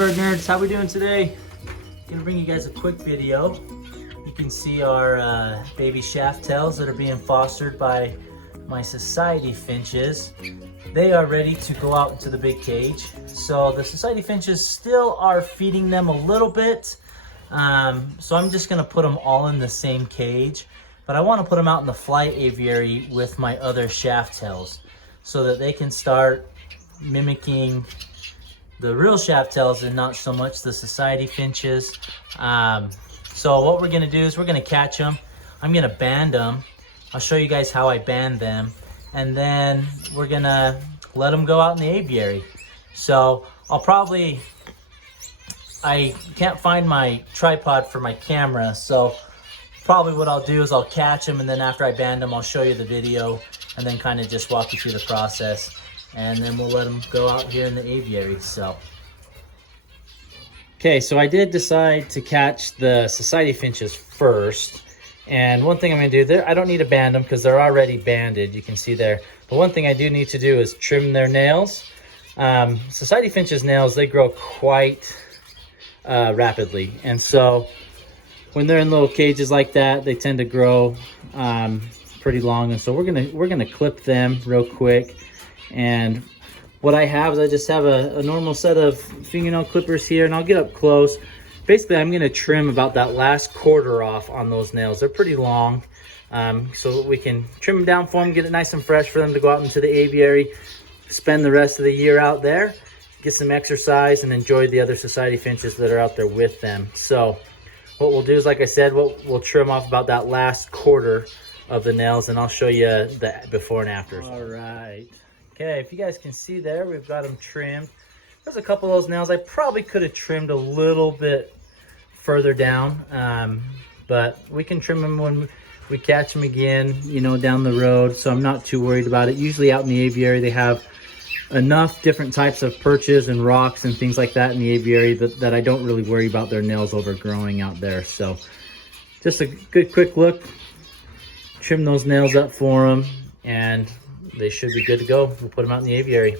bird nerds, how we doing today? Gonna bring you guys a quick video. You can see our baby shaft tails that are being fostered by my society finches. They are ready to go out into the big cage. So the society finches still are feeding them a little bit. So I'm just gonna put them all in the same cage, but I wanna put them out in the flight aviary with my other shaft tails so that they can start mimicking the real shaft tails and not so much the society finches. So what we're gonna do is we're gonna catch them. I'm gonna band them. I'll show you guys how I band them. And then we're gonna let them go out in the aviary. So I can't find my tripod for my camera. So probably what I'll do is I'll catch them, and then after I band them, I'll show you the video and then kind of just walk you through the process. And then we'll let them go out here in the aviary. Okay, so I did decide to catch the society finches first. And one thing I'm gonna do there, I don't need to band them because they're already banded, you can see there. But one thing I do need to do is trim their nails. Society finches' nails, they grow quite rapidly. And so when they're in little cages like that, they tend to grow pretty long. And so we're gonna clip them real quick. And what I have is I just have a normal set of fingernail clippers here, and I'll get up close. Basically, I'm gonna trim about that last quarter off on those nails. They're pretty long, so we can trim them down for them, get it nice and fresh for them to go out into the aviary, spend the rest of the year out there, get some exercise, and enjoy the other society finches that are out there with them. So what we'll do is, like I said, we'll trim off about that last quarter of the nails, and I'll show you the before and after. All right. Okay, if you guys can see there, we've got them trimmed. There's a couple of those nails I probably could have trimmed a little bit further down, but we can trim them when we catch them again, you know, down the road, so I'm not too worried about it. Usually out in the aviary, they have enough different types of perches and rocks and things like that in the aviary that I don't really worry about their nails overgrowing out there. So just a good quick look, trim those nails up for them, and they should be good to go. We'll put them out in the aviary.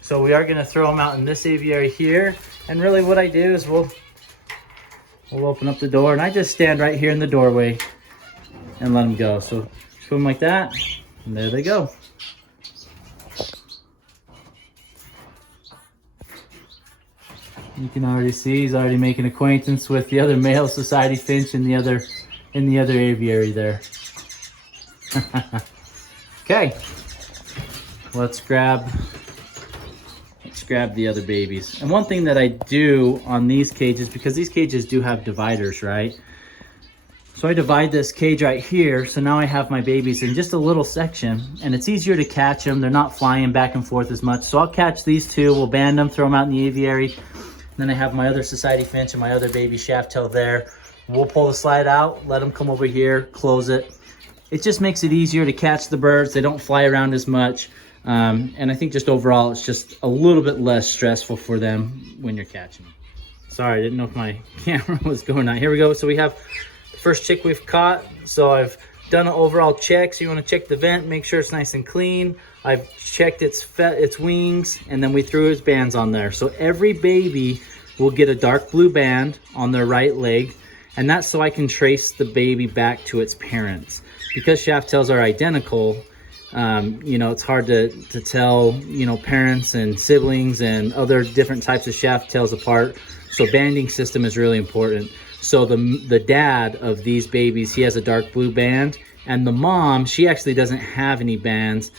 So we are gonna throw them out in this aviary here. And really what I do is we'll open up the door, and I just stand right here in the doorway and let them go. So put them like that, and there they go. You can already see he's already making acquaintance with the other male society finch in the other aviary there. Okay, let's grab the other babies. And one thing that I do on these cages, because these cages do have dividers, right? So I divide this cage right here, so now I have my babies in just a little section, and it's easier to catch them. They're not flying back and forth as much. So I'll catch these two, we'll band them, throw them out in the aviary. Then I have my other society finch and my other baby shaft tail there. We'll pull the slide out, let them come over here, close it. It just makes it easier to catch the birds. They don't fly around as much. And I think just overall, it's just a little bit less stressful for them when you're catching them. Sorry, I didn't know if my camera was going out. Here we go. So we have the first chick we've caught. So I've done an overall check. So you want to check the vent, make sure it's nice and clean. I've checked its wings, and then we threw his bands on there. So every baby will get a dark blue band on their right leg. And that's so I can trace the baby back to its parents. Because shaft tails are identical, you know, it's hard to tell, you know, parents and siblings and other different types of shaft tails apart. So banding system is really important. So the dad of these babies, he has a dark blue band, and the mom, she actually doesn't have any bands,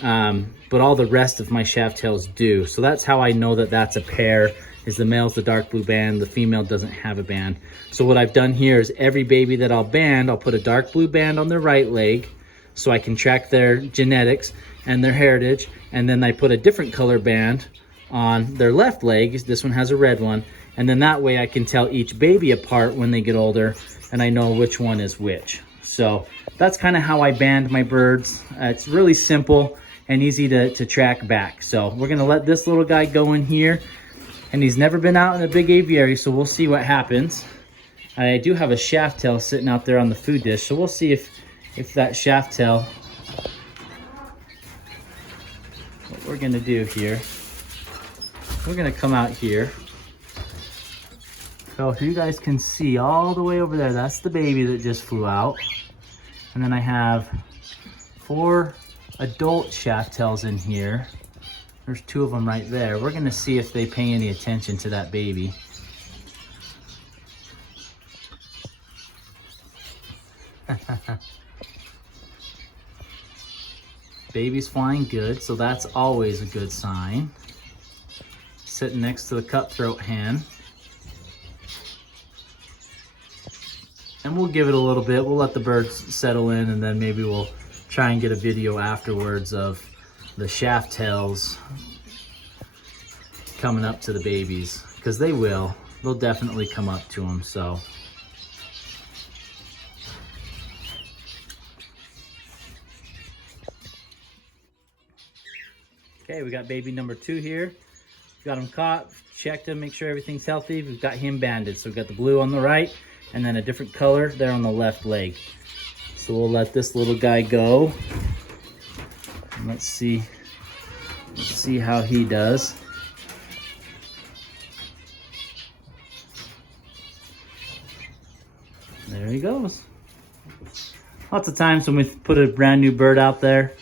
but all the rest of my shaft tails do. So that's how I know that that's a pair. Is the male's the dark blue band, the female doesn't have a band. So what I've done here is every baby that I'll band, I'll put a dark blue band on their right leg so I can track their genetics and their heritage. And then I put a different color band on their left leg. This one has a red one. And then that way I can tell each baby apart when they get older, and I know which one is which. So that's kind of how I band my birds. It's really simple and easy to track back. So we're gonna let this little guy go in here. And he's never been out in a big aviary, so we'll see what happens. I do have a shaft tail sitting out there on the food dish, so we'll see if that shaft tail. What we're gonna do here, we're gonna come out here So if you guys can see all the way over there, that's the baby that just flew out. And then I have 4 adult shaft tails in here. There's 2 of them right there. We're gonna see if they pay any attention to that baby. Baby's flying good, so that's always a good sign. Sitting next to the cutthroat hen. And we'll give it a little bit. We'll let the birds settle in, and then maybe we'll try and get a video afterwards of the shaft tails coming up to the babies, because they will. They'll definitely come up to them, so. Okay, we got baby number 2 here. Got him caught, checked him, make sure everything's healthy. We've got him banded. So we've got the blue on the right and then a different color there on the left leg. So we'll let this little guy go. And let's see how he does. There he goes. Lots of times when we put a brand new bird out there,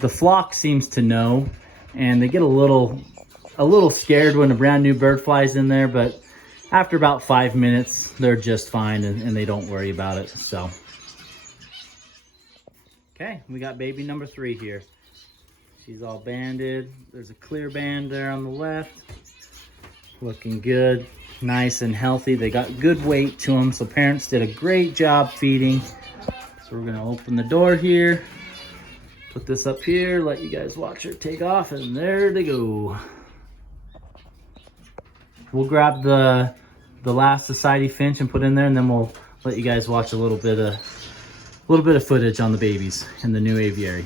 the flock seems to know, and they get a little scared when a brand new bird flies in there, but after about 5 minutes, they're just fine and they don't worry about it, so. Okay, we got baby number 3 here. She's all banded. There's a clear band there on the left. Looking good, nice and healthy. They got good weight to them, so parents did a great job feeding. So we're gonna open the door here. Put this up here, let you guys watch her take off, and there they go. We'll grab the last society finch and put in there, and then we'll let you guys watch a little bit of footage on the babies in the new aviary.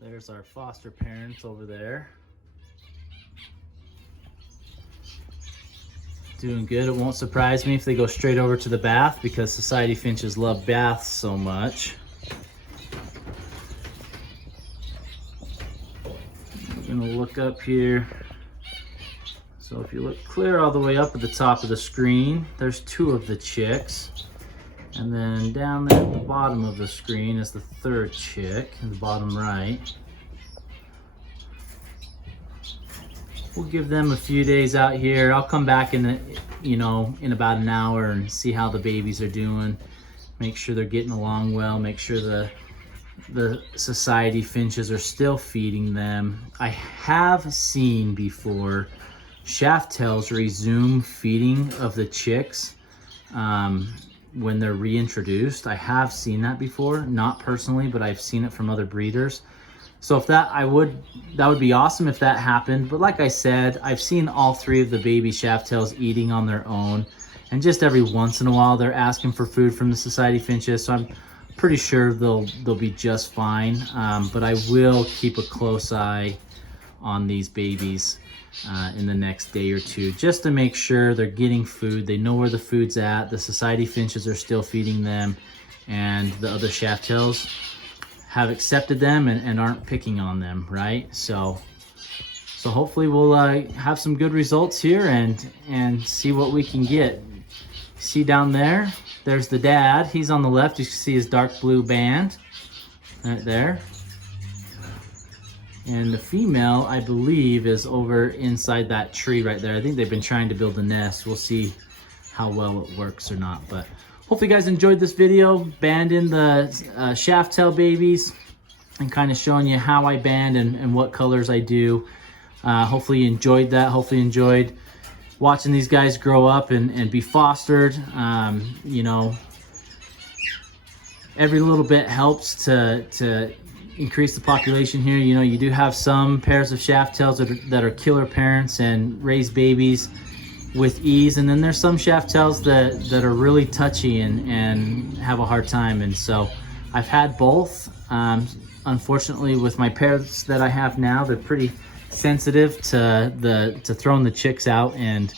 There's our foster parents over there. Doing good. It won't surprise me if they go straight over to the bath, because society finches love baths so much. I'm gonna look up here. So if you look clear all the way up at the top of the screen, there's 2 of the chicks. And then down there at the bottom of the screen is the 3rd chick in the bottom right. We'll give them a few days out here. I'll come back in about an hour and see how the babies are doing. Make sure they're getting along well. Make sure the society finches are still feeding them. I have seen before shaft tails resume feeding of the chicks when they're reintroduced. I have seen that before, not personally, but I've seen it from other breeders. So if that would be awesome if that happened. But like I said, I've seen all 3 of the baby shaft tails eating on their own, and just every once in a while they're asking for food from the society finches. So I'm pretty sure they'll be just fine. But I will keep a close eye on these babies in the next day or 2, just to make sure they're getting food. They know where the food's at. The society finches are still feeding them, and the other shaft tails have accepted them and aren't picking on them, right? So hopefully we'll have some good results here and see what we can get. See down there, there's the dad. He's on the left. You can see his dark blue band right there. And the female, I believe, is over inside that tree right there. I think they've been trying to build a nest. We'll see how well it works or not, but hopefully you guys enjoyed this video, banding the shaft tail babies and kind of showing you how I band and what colors I do. Hopefully you enjoyed that. Hopefully you enjoyed watching these guys grow up and be fostered. You know, every little bit helps to increase the population here. You know, you do have some pairs of shaft tails that are killer parents and raise babies with ease, and then there's some shaft tails that are really touchy and have a hard time. And so I've had both. Unfortunately, with my pairs that I have now, they're pretty sensitive to throwing the chicks out, and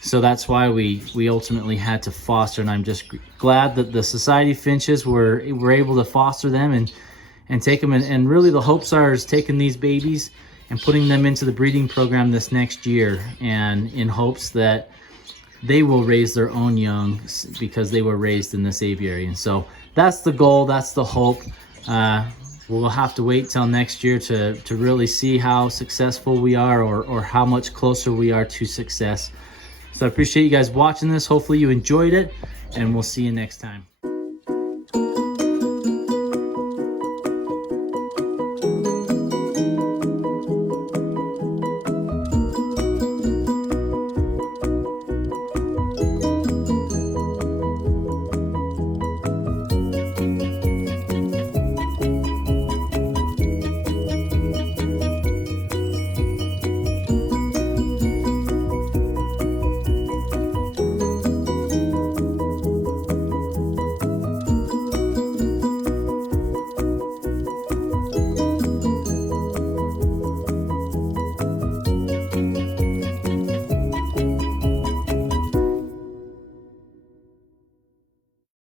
so that's why we ultimately had to foster. And I'm just glad that the society finches were able to foster them and take them. And really the hopes are is taking these babies and putting them into the breeding program this next year, and in hopes that they will raise their own young because they were raised in this aviary. And so that's the goal, that's the hope. We'll have to wait till next year to really see how successful we are, or how much closer we are to success. So I appreciate you guys watching this. Hopefully you enjoyed it, and we'll see you next time.